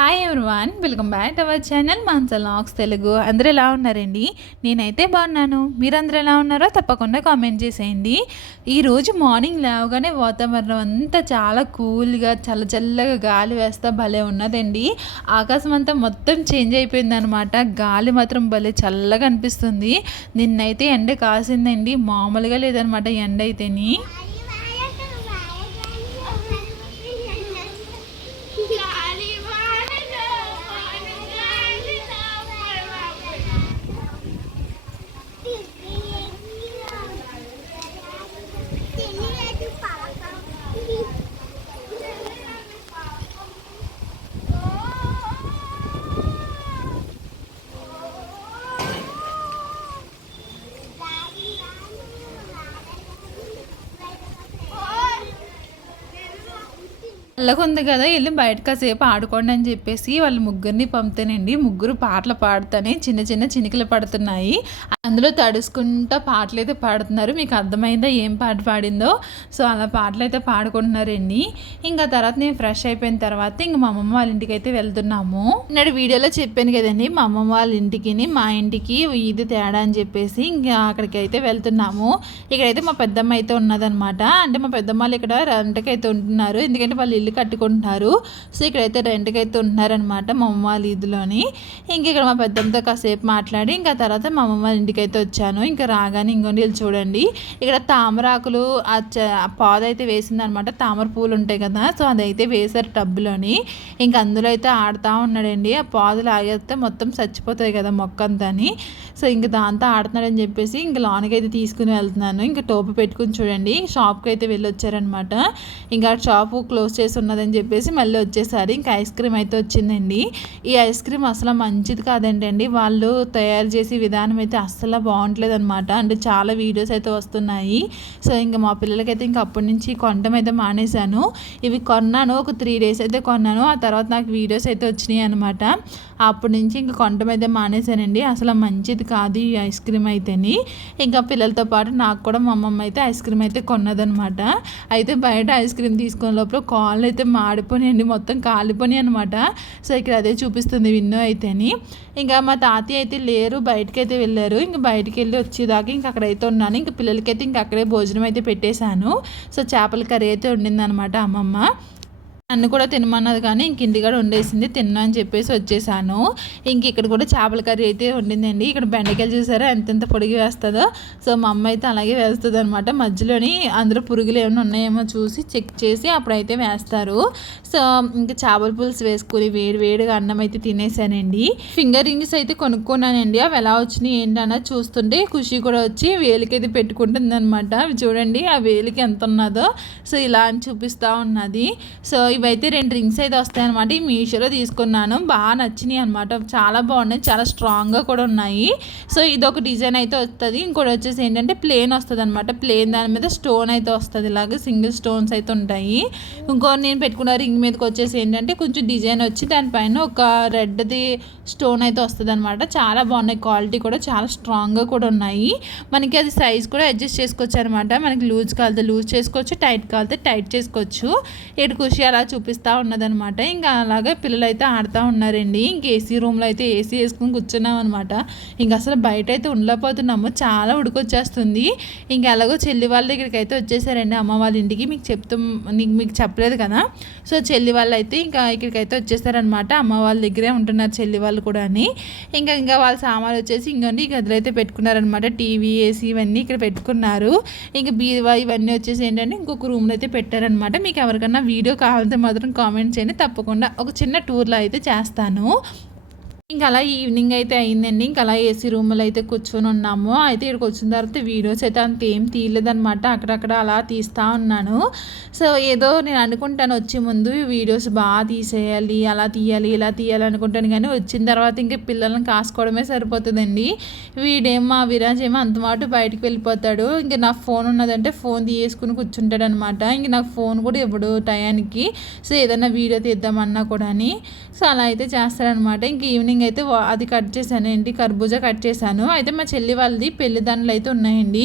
Hi everyone, welcome back to our channel Mansa vlogs Telugu. అందరూ ఎలా ఉన్నారండి? నేనైతే బాగున్నాను. మీరందరూ ఎలా ఉన్నారో తప్పకుండా కామెంట్ చేసేయండి. ఈరోజు మార్నింగ్ లేవగానే వాతావరణం అంతా చాలా కూల్గా చల్ల చల్లగా గాలి వేస్తా భలే ఉన్నదండి. ఆకాశం అంతా మొత్తం చేంజ్ అయిపోయింది అనమాట. గాలి మాత్రం భలే చల్లగా అనిపిస్తుంది. నిన్నైతే ఎండ కాసిందండి, మామూలుగా లేదనమాట ఎండ అయితేని. చల్లగా ఉంది కదా, వెళ్ళి బయట కాసేపు ఆడుకోండి అని చెప్పేసి వాళ్ళు ముగ్గురిని పంపుతానండి. ముగ్గురు పాటలు పాడుతానే చిన్న చిన్న చినుకులు పడుతున్నాయి. అందులో తడుసుకుంటా పాటలు అయితే పాడుతున్నారు. మీకు అర్థమైందా ఏం పాట పాడిందో? సో అలా పాటలు అయితే పాడుకుంటున్నారండి. ఇంకా తర్వాత నేను ఫ్రెష్ అయిపోయిన తర్వాత ఇంక మా అమ్మమ్మ వాళ్ళ ఇంటికి అయితే వెళ్తున్నాము. నాడు వీడియోలో చెప్పాను కదండి, మా అమ్మమ్మ వాళ్ళ ఇంటికి మా ఇంటికి ఇది తేడా అని చెప్పేసి ఇంకా అక్కడికి అయితే వెళ్తున్నాము. ఇక్కడైతే మా పెద్దమ్మ అయితే ఉన్నదనమాట. అంటే మా పెద్దమ్మ వాళ్ళు ఇక్కడ రెంట్కి అయితే ఉంటున్నారు, ఎందుకంటే వాళ్ళు ఇల్లు కట్టుకుంటున్నారు. సో ఇక్కడైతే రెంట్కి అయితే ఉంటున్నారనమాట మా అమ్మ వాళ్ళ ఇదిలోని. ఇంక ఇక్కడ మా పెద్దమ్మతో కాసేపు మాట్లాడి ఇంకా తర్వాత మా అమ్మ వాళ్ళ ఇంటికి అయితే వచ్చాను. ఇంకా రాగానే ఇంకొండి వీళ్ళు చూడండి, ఇక్కడ తామరాకులు పాదు అయితే వేసిందనమాట. తామర పూలు ఉంటాయి కదా, సో అదైతే వేశారు టబ్బులోని. ఇంక అందులో అయితే ఆడుతూ ఉన్నాడండి. ఆ పాదు లాగేస్తే మొత్తం చచ్చిపోతాయి కదా మొక్క అంతా అని. సో ఇంక దాంతో ఆడుతున్నాడని చెప్పేసి ఇంక లోనికి అయితే తీసుకుని వెళ్తున్నాను. ఇంకా టోపు పెట్టుకుని చూడండి షాప్కి అయితే వెళ్ళి వచ్చారనమాట. ఇంకా షాపు క్లోజ్ చేసి ఉన్నదని చెప్పేసి మళ్ళీ వచ్చేసారి. ఇంకా ఐస్ క్రీమ్ అయితే వచ్చిందండి. ఈ ఐస్ క్రీమ్ అసలు మంచిది కాదండి. వాళ్ళు తయారు చేసే విధానం అయితే అస్సలు బాగుంటలేదు అనమాట. అంటే చాలా వీడియోస్ అయితే వస్తున్నాయి. సో ఇంకా మా పిల్లలకైతే ఇంకా అప్పటి నుంచి కొనడం అయితే మానేశాను. ఇవి కొన్నాను, ఒక 3 days అయితే కొన్నాను. ఆ తర్వాత నాకు వీడియోస్ అయితే వచ్చినాయి అనమాట. అప్పటి నుంచి ఇంకా కొనడం అయితే మానేశానండి. అసలు మంచిది కాదు ఈ ఐస్ క్రీమ్ అయితేని. ఇంకా పిల్లలతో పాటు నాకు కూడా మా అమ్మమ్మ అయితే ఐస్ క్రీమ్ అయితే కొన్నదనమాట. అయితే బయట ఐస్ క్రీమ్ తీసుకునే లోపల కాళ్ళు అయితే మాడిపోయినాయండి, మొత్తం కాలిపోయినాయి అనమాట. సో ఇక్కడ అదే చూపిస్తుంది విన్నో అయితేని. ఇంకా మా తాతయ్య అయితే లేరు, బయటకి అయితే వెళ్ళారు. ఇంకా బయటికి వెళ్ళి వచ్చేదాకా ఇంక అక్కడైతే ఉన్నాను. ఇంకా పిల్లలకైతే ఇంక అక్కడే భోజనం అయితే పెట్టేశాను. సో చేపల కర్రీ అయితే వండిందనమాట అమ్మమ్మ. నన్ను కూడా తినమన్నది కానీ ఇంక ఇంటికాడ వండేసింది, తిన్నా అని చెప్పేసి వచ్చేసాను. ఇంక ఇక్కడ కూడా చేపల కర్రీ అయితే వండిందండి. ఇక్కడ బెండకాయలు చూసారా ఎంతెంత పొడిగి వేస్తుందో. సో మా అమ్మ అయితే అలాగే వేస్తుంది అనమాట. మధ్యలోని అందులో పురుగులు ఏమైనా ఉన్నాయేమో చూసి చెక్ చేసి అప్పుడైతే వేస్తారు. సో ఇంకా చేపల పులుసు వేసుకుని వేడిగా అన్నం అయితే తినేసానండి. ఫింగర్ రింగ్స్ అయితే కొనుక్కున్నానండి. అవి ఎలా వచ్చినాయి ఏంటన్నది చూస్తుంటే ఖుషి కూడా వచ్చి వేలికైతే పెట్టుకుంటుంది అనమాట. అవి చూడండి ఆ వేలికి ఎంత ఉన్నదో. సో ఇలా అని చూపిస్తూ ఉన్నది. సో ఇవైతే 2 రింగ్స్ అయితే వస్తాయన్నమాట. ఈ మీషోలో తీసుకున్నాను, బాగా నచ్చినాయి అనమాట. చాలా బాగున్నాయి, చాలా స్ట్రాంగ్గా కూడా ఉన్నాయి. సో ఇదొక డిజైన్ అయితే వస్తుంది. ఇంకోటి వచ్చేసి ఏంటంటే ప్లేన్ వస్తుంది అనమాట. ప్లేన్ దాని మీద స్టోన్ అయితే వస్తుంది, ఇలాగే సింగిల్ స్టోన్స్ అయితే ఉంటాయి. ఇంకో నేను పెట్టుకున్న రింగ్ మీదకి వచ్చేసి ఏంటంటే కొంచెం డిజైన్ వచ్చి దానిపైన ఒక రెడ్ది స్టోన్ అయితే వస్తుంది అనమాట. చాలా బాగున్నాయి, క్వాలిటీ కూడా చాలా స్ట్రాంగ్గా కూడా ఉన్నాయి. మనకి అది సైజ్ కూడా అడ్జస్ట్ చేసుకోవచ్చు అనమాట. మనకి లూజ్ కాలితే లూజ్ చేసుకోవచ్చు, టైట్ కాలితే టైట్ చేసుకోవచ్చు. ఏడు ఖుషి అలా చూపిస్తూ ఉన్నదనమాట. ఇంకా అలాగే పిల్లలు అయితే ఆడుతూ ఉన్నారండి. ఇంక ఏసీ రూమ్లో అయితే ఏసీ వేసుకుని కూర్చున్నాం అనమాట. ఇంక అసలు బయట అయితే ఉండలేకపోతున్నాము, చాలా ఉడికొచ్చేస్తుంది. ఇంక ఎలాగో చెల్లి వాళ్ళ దగ్గరికి అయితే వచ్చేసారండి, అమ్మ వాళ్ళ ఇంటికి. మీకు చెప్పలేదు కదా. సో చెల్లి వాళ్ళు అయితే ఇంకా ఇక్కడికైతే వచ్చేసారనమాట. అమ్మ వాళ్ళ దగ్గరే ఉంటున్నారు చెల్లి వాళ్ళు కూడా అని. ఇంకా వాళ్ళ సామాన్లు వచ్చేసి ఇంకొండి ఈ గదిలో అయితే పెట్టుకున్నారనమాట. టీవీ ఏసీ ఇవన్నీ ఇక్కడ పెట్టుకున్నారు. ఇంకా బీరువా ఇవన్నీ వచ్చేసి ఏంటంటే ఇంకొక రూమ్లో అయితే పెట్టారనమాట. మీకు ఎవరికన్నా వీడియో కావాలంటే మాత్రం కామెంట్ చేయండి, తప్పకుండా ఒక చిన్న టూర్లో అయితే చేస్తాను. ఇంకా అలా ఈవినింగ్ అయితే అయిందండి. ఇంకా అలా ఏసీ రూమ్లో అయితే కూర్చొని ఉన్నాము. అయితే ఇక్కడికి వచ్చిన తర్వాత వీడియోస్ అయితే అంత ఏం తీయలేదనమాట, అక్కడక్కడ అలా తీస్తూ ఉన్నాను. సో ఏదో నేను అనుకుంటాను వచ్చే ముందు వీడియోస్ బాగా తీసేయాలి, అలా తీయాలి ఇలా తీయాలి అనుకుంటాను. కానీ వచ్చిన తర్వాత ఇంకా పిల్లల్ని కాసుకోవడమే సరిపోతుందండి. వీడేమో విరాజ్ ఏమో అంత మాట బయటకు వెళ్ళిపోతాడు. ఇంకా నా ఫోన్ ఉన్నదంటే ఫోన్ తీసుకుని కూర్చుంటాడు అనమాట. ఇంక నాకు ఫోన్ కూడా ఇవ్వడు టయానికి. సో ఏదైనా వీడియో తీద్దామన్నా కూడా అని. సో అలా అయితే చేస్తాడనమాట. ఇంక ఈవినింగ్ షాపింగ్ అయితే అది కట్ చేశాను ఏంటి, కర్బూజా కట్ చేశాను. అయితే మా చెల్లి వాళ్ళది పెళ్లి దండలు అయితే ఉన్నాయండి.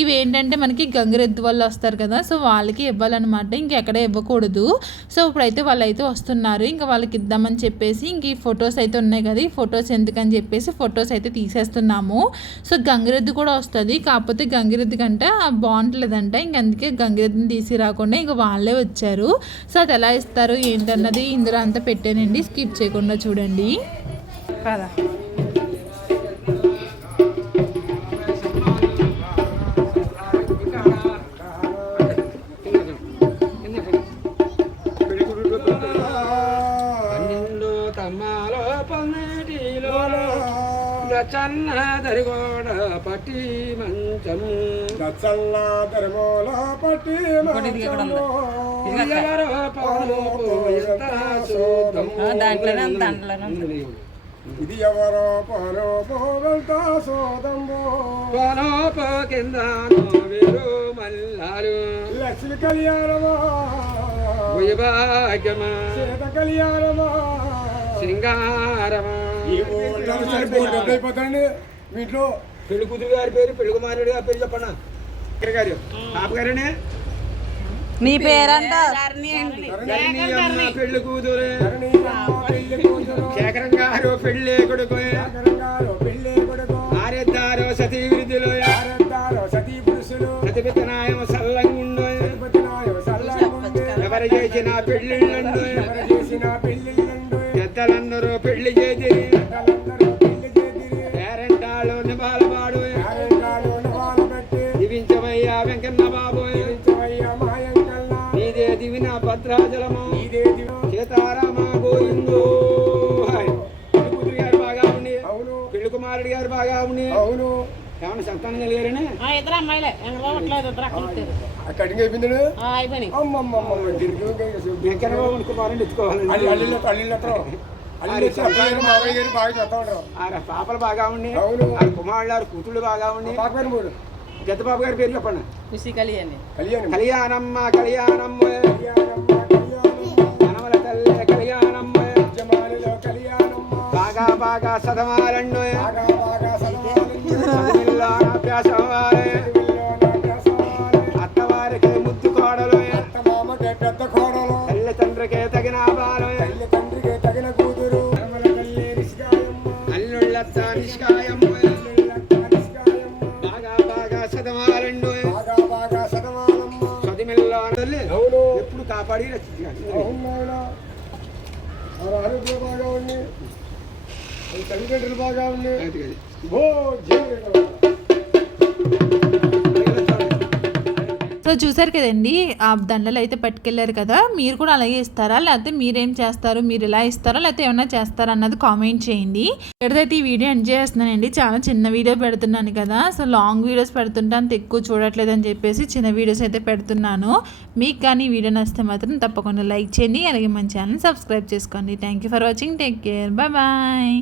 ఇవి ఏంటంటే మనకి గంగిరెద్దు వాళ్ళు వస్తారు కదా, సో వాళ్ళకి ఇవ్వాలన్నమాట, ఇంకెక్కడ ఇవ్వకూడదు. సో ఇప్పుడైతే వాళ్ళు అయితే వస్తున్నారు, ఇంకా వాళ్ళకి ఇద్దామని చెప్పేసి ఇంక ఈ ఫొటోస్ అయితే ఉన్నాయి కదా, ఈ ఫొటోస్ ఎందుకని చెప్పేసి ఫొటోస్ అయితే తీసేస్తున్నాము. సో గంగిరెద్దు కూడా వస్తుంది, కాకపోతే గంగిరెద్దు కంటే బాగుంటలేదంట, ఇంక అందుకే గంగిరెద్దుని తీసి రాకుండా ఇంక వాళ్ళే వచ్చారు. సో అది ఎలా ఇస్తారు ఏంటన్నది ఇందులో అంతా పెట్టానండి, స్కిప్ చేయకుండా చూడండి కదా. చల్ల దరిగోడ పట్టి మంచము చల్ల దరిగోడ పట్టి ఇది ఎవరో పనోపో వెళ్తా సోదంబో పనోపో కింద వేరు మల్లాలు లక్ష్మి కళ్యాణమా భాగ్యమా సీత కళ్యాణమా సింగారమా. అయిపోతాండి మీ ఇంట్లో పెళ్లి కూతురు గారి పేరు, పెళ్లి కుమారుడు గారి పేరు చెప్పండి గారు. పాప గారనే నీ పేరంట పెళ్లి కూతురు శేఖరం గారు పెళ్లి కొడుకు ఆరెద్దారో సతీ విరుదులు సతీ పురుషులు సతిపితనాయం సల్లంగుండు ఎవరు చేసిన పెళ్లిళ్ళండు పెద్దలందరూ పెళ్లి చేసి పేరెంటాలు నిబాలవాడు దివించవయ్యా వెంకన్న బాబు నీదే దివిన భద్రాచలము సీతారామ గోవిందో. పెళ్లి కూతురు గారు బాగా ఉంది, పెళ్లి కుమారుడు గారు బాగా ఉంది. అవును, ఏమన్నా సంతానం కలిగారని ఇద్దరు అమ్మాయిలే కటింగ్ అయిపోయింది. వెంకన్న బాబు కుమారుడు ఎత్తుకోవాలండి. పాపలు బాగా ఉండి, కుమారుడు కూతుళ్ళు బాగా ఉండి. పెద్ద బాబు గారి పేరు చెప్పండి. కళ్యాణమ్మ కళ్యాణమ్మ మనమల తల్లి కళ్యాణమ్మ బాగా బాగా సదమాలండు అత్తవారికి ముద్దు కోడలు పెద్ద కోడలు తల్లి తండ్రికి తగిన బాలు తగిన కూతురు అల్లుళ్ళత్త నిష్కాయమ్మ బాగా బాగా సదమాలండు సదిమిల్లో ఎప్పుడు కాపాడి ఆరోగ్యం బాగా ఉంది, తల్లిదండ్రులు బాగా ఉంది. సో చూసారు కదండి, ఆ దండలు అయితే పట్టుకెళ్ళారు కదా, మీరు కూడా అలాగే ఇస్తారా, లేకపోతే మీరేం చేస్తారు, మీరు ఇలా ఇస్తారా లేకపోతే ఏమన్నా చేస్తారా అన్నది కామెంట్ చేయండి. ఎక్కడైతే ఈ వీడియో ఎంజాయ్ చేస్తున్నానండి, చాలా చిన్న వీడియో పెడుతున్నాను కదా, సో లాంగ్ వీడియోస్ పెడుతుంటే అంత ఎక్కువ చూడట్లేదని చెప్పేసి చిన్న వీడియోస్ అయితే పెడుతున్నాను. మీకు కానీ వీడియో నచ్చితే మాత్రం తప్పకుండా లైక్ చేయండి, అలాగే మన ఛానల్ సబ్స్క్రైబ్ చేసుకోండి. Thank you for watching, take care, bye bye.